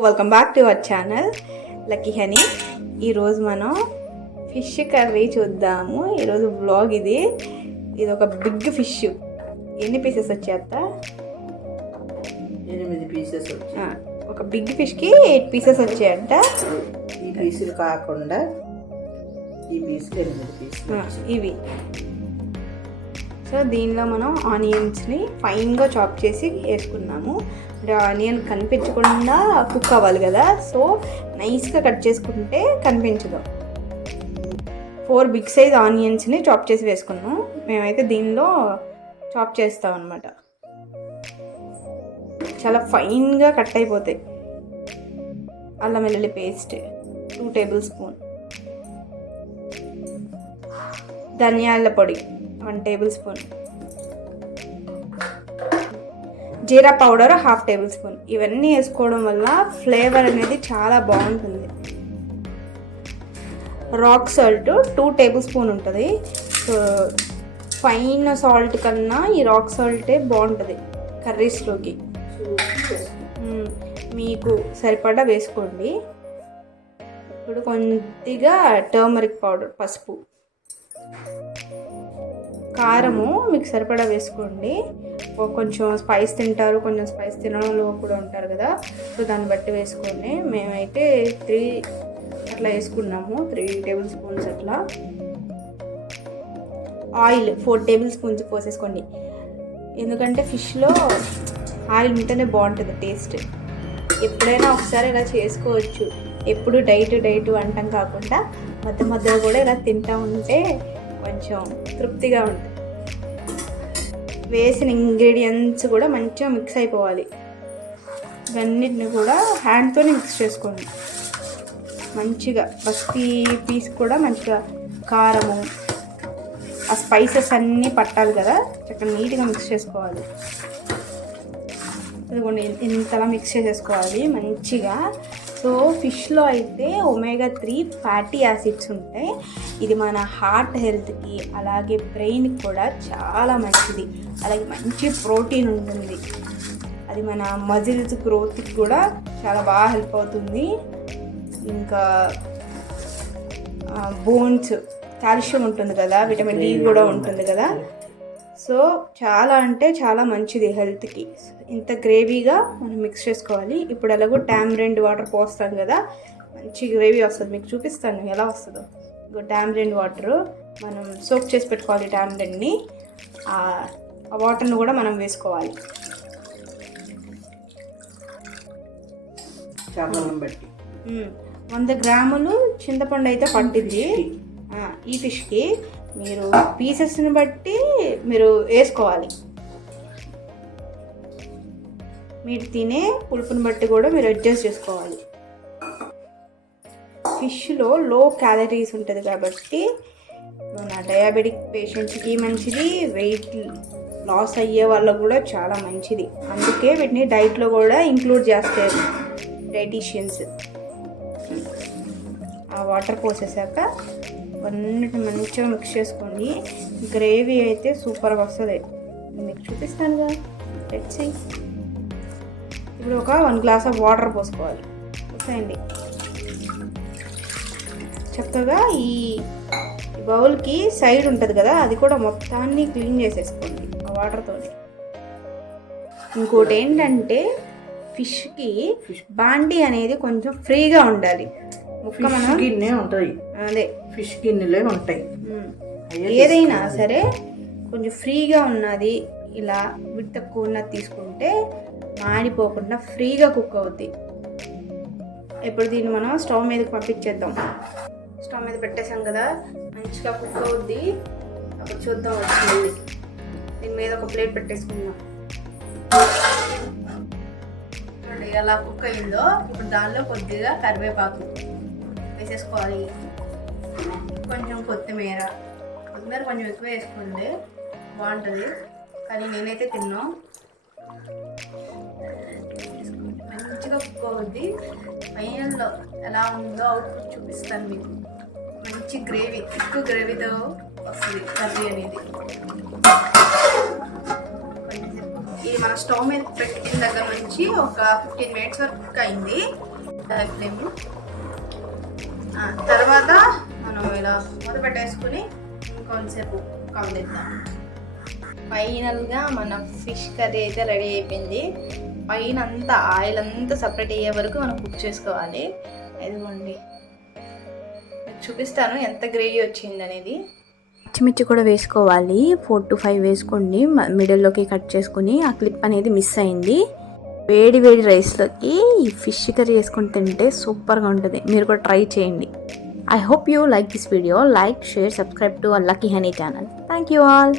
Welcome back to our channel lucky honey. ఈరోజు మనం fish curry చూద్దాము. ఈరోజు వ్లాగ్ ఇది ఒక బిగ్ ఫిష్. ఎన్ని పీసెస్ వచ్చాయత్త? 8 పీసెస్ వచ్చాయి. ఒక బిగ్ ఫిష్కి 8 పీసెస్ వచ్చాయంట. ఈ పీసులు కాకుండా ఈ పీసులు 8 పీసులు ఇవి. సో దీనిలో మనం ఆనియన్స్ని ఫైన్గా చాప్ చేసి వేసుకున్నాము. అంటే ఆనియన్ కనిపించకుండా కుక్ అవ్వాలి కదా, సో నైస్గా కట్ చేసుకుంటే కనిపించదు. 4 బిగ్ సైజ్ ఆనియన్స్ని చాప్ చేసి వేసుకున్నాం. మేమైతే దీనిలో చాప్ చేస్తాం అన్నమాట. చాలా ఫైన్గా కట్ అయిపోతాయి. అల్లం వెల్లుల్లి పేస్ట్ 2 టేబుల్ స్పూన్, ధనియాల పొడి 1 టేబుల్ స్పూన్, జీరా పౌడర్ 1/2 టేబుల్ స్పూన్. ఇవన్నీ వేసుకోవడం వల్ల ఫ్లేవర్ అనేది చాలా బాగుంటుంది. రాక్ సాల్ట్ 2 టేబుల్ స్పూన్ ఉంటుంది. సో ఫైన్ సాల్ట్ కన్నా ఈ రాక్ సాల్టే బాగుంటుంది కర్రీస్లోకి. మీకు సరిపడా వేసుకోండి. ఇప్పుడు కొద్దిగా టర్మరిక్ పౌడర్, పసుపు, కారము మీకు సరిపడా వేసుకోండి. కొంచెం స్పైస్ తింటారు, కొంచెం స్పైస్ తినడంలో కూడా ఉంటారు కదా, సో దాన్ని బట్టి వేసుకోండి. మేమైతే 3 అట్లా వేసుకున్నాము, 3 టేబుల్ స్పూన్స్ అట్లా. ఆయిల్ 4 టేబుల్ స్పూన్స్ పోసేసుకోండి. ఎందుకంటే ఫిష్లో ఆయిల్ ఉంటేనే బాగుంటుంది టేస్ట్. ఎప్పుడైనా ఒకసారి ఇలా చేసుకోవచ్చు. ఎప్పుడు డైట్ అంటాం కాకుండా మధ్య మధ్యలో కూడా ఇలా తింటూ ఉంటే కొంచెం తృప్తిగా ఉంటుంది. వేసిన ఇంగ్రీడియంట్స్ కూడా మంచిగా మిక్స్ అయిపోవాలి. ఇవన్నిటిని కూడా హ్యాండ్తోనే మిక్స్ చేసుకోండి మంచిగా. ప్రతి పీస్ కూడా మంచిగా కారము, ఆ స్పైసెస్ అన్నీ పట్టాలి కదా, చక్కగా నీట్గా మిక్స్ చేసుకోవాలి. ఇదిగోండి ఇంతలా మిక్స్ చేసేసుకోవాలి మంచిగా. సో ఫిష్లో అయితే ఒమేగా 3 ఫ్యాటీ యాసిడ్స్ ఉంటాయి. ఇది మన హార్ట్ హెల్త్కి అలాగే బ్రెయిన్కి కూడా చాలా మంచిది. అలాగే మంచి ప్రోటీన్ ఉంటుంది. అది మన మజిల్స్ గ్రోత్కి కూడా చాలా బాగా హెల్ప్ అవుతుంది. ఇంకా బోన్స్, కాల్షియం ఉంటుంది కదా, విటమిన్ డి కూడా ఉంటుంది కదా. సో చాలా అంటే చాలా మంచిది హెల్త్కి. ఇంత గ్రేవీగా మనం మిక్స్ చేసుకోవాలి. ఇప్పుడు ఎలాగో టామరిండ్ వాటర్ పోస్తాం కదా, మంచి గ్రేవీ వస్తుంది. మీకు చూపిస్తాను ఎలా వస్తుందో. ఇంకో టామరిండ్ వాటర్ మనం సోక్ చేసి పెట్టుకోవాలి. టామరిండ్ని, ఆ వాటర్ని కూడా మనం వేసుకోవాలి. బట్టి 100 గ్రాములు చింతపండు అయితే పట్టింది ఈ ఫిష్కి. మీరు పీసెస్ని బట్టి మీరు వేసుకోవాలి. మీరు తినే పులుపుని బట్టి కూడా మీరు అడ్జస్ట్ చేసుకోవాలి. ఫిష్లో లో క్యాలరీస్ ఉంటుంది కాబట్టి మన డయాబెటిక్ పేషెంట్స్కి మంచిది, వెయిట్ లాస్ అయ్యే వాళ్ళకు కూడా చాలా మంచిది. అందుకే వీటిని డైట్లో కూడా ఇంక్లూడ్ చేస్తారు డైటీషియన్స్. ఆ వాటర్ పోసేసాక అన్నిటిని మంచిగా మిక్స్ చేసుకోండి. గ్రేవీ అయితే సూపర్గా వస్తుంది. మీకు చూపిస్తాను కదా, లెట్స్ సీ. ఇప్పుడు ఒక 1 గ్లాస్ ఆఫ్ వాటర్ పోసుకోవాలి. చూసేయండి చక్కగా. ఈ బౌల్కి సైడ్ ఉంటుంది కదా, అది కూడా మొత్తాన్ని క్లీన్ చేసేసుకోండి ఆ వాటర్తో. ఇంకోటి ఏంటంటే ఫిష్కి బాండీ అనేది కొంచెం ఫ్రీగా ఉండాలి. ముక్క మనం గిన్నె ఉంటుంది, అదే ఫిష్ గిన్నెలే ఉంటాయి. ఏదైనా సరే కొంచెం ఫ్రీగా ఉన్నది, ఇలా విడ్ తక్కువ ఉన్నది తీసుకుంటే మాడిపోకుండా ఫ్రీగా కుక్ అవుద్ది. ఇప్పుడు దీన్ని మనం స్టవ్ మీదకి పంపించేద్దాం. స్టవ్ మీద పెట్టేసాం కదా, మంచిగా కుక్ అవుద్ది. అప్పుడు చూద్దాం వచ్చింది. దీని మీద ఒక ప్లేట్ పెట్టేసుకుందాం. ఎలా కుక్ అయిందో ఇప్పుడు దానిలో కొద్దిగా కరివేపాకు వేసేసుకోవాలి. కొంచెం కొత్తిమీర కొంచెం ఎక్కువ వేసుకోండి, బాగుంటుంది. కానీ నేనైతే తిన్నాను. మంచిగా కుక్ అవుద్ది. ఫైనల్లో ఎలా ఉందో అవుట్పుట్ చూపిస్తాను మీకు. మంచి గ్రేవీ, ఎక్కువ గ్రేవీతో వస్తుంది కర్రీ అనేది. ఈ మన స్టవ్ మీద పెట్టిన దగ్గర నుంచి ఒక 15 మినిట్స్ వరకు కుక్ అయింది ఫ్లేమ్. తర్వాత మనం ఇలా మూత పెట్టేసుకుని కొంతసేపు కవలిద్దాం. ఫైనల్గా మన ఫిష్ కర్రీ అయితే రెడీ అయిపోయింది. పైన అంతా ఆయిల్ అంతా సపరేట్ అయ్యే వరకు మనం కుక్ చేసుకోవాలి. ఇదిగోండి చూపిస్తాను ఎంత గ్రేవీ వచ్చింది అనేది. పచ్చిమిర్చి కూడా వేసుకోవాలి, 4 to 5 వేసుకోండి. మిడిల్లోకి కట్ చేసుకుని. ఆ క్లిప్ అనేది మిస్ అయింది. వేడి వేడి రైస్లోకి ఈ ఫిష్ కర్రీ వేసుకొని తింటే సూపర్గా ఉంటుంది. మీరు కూడా ట్రై చేయండి. I hope you like this video. Like, share, subscribe to our Lucky Honey channel. Thank you all.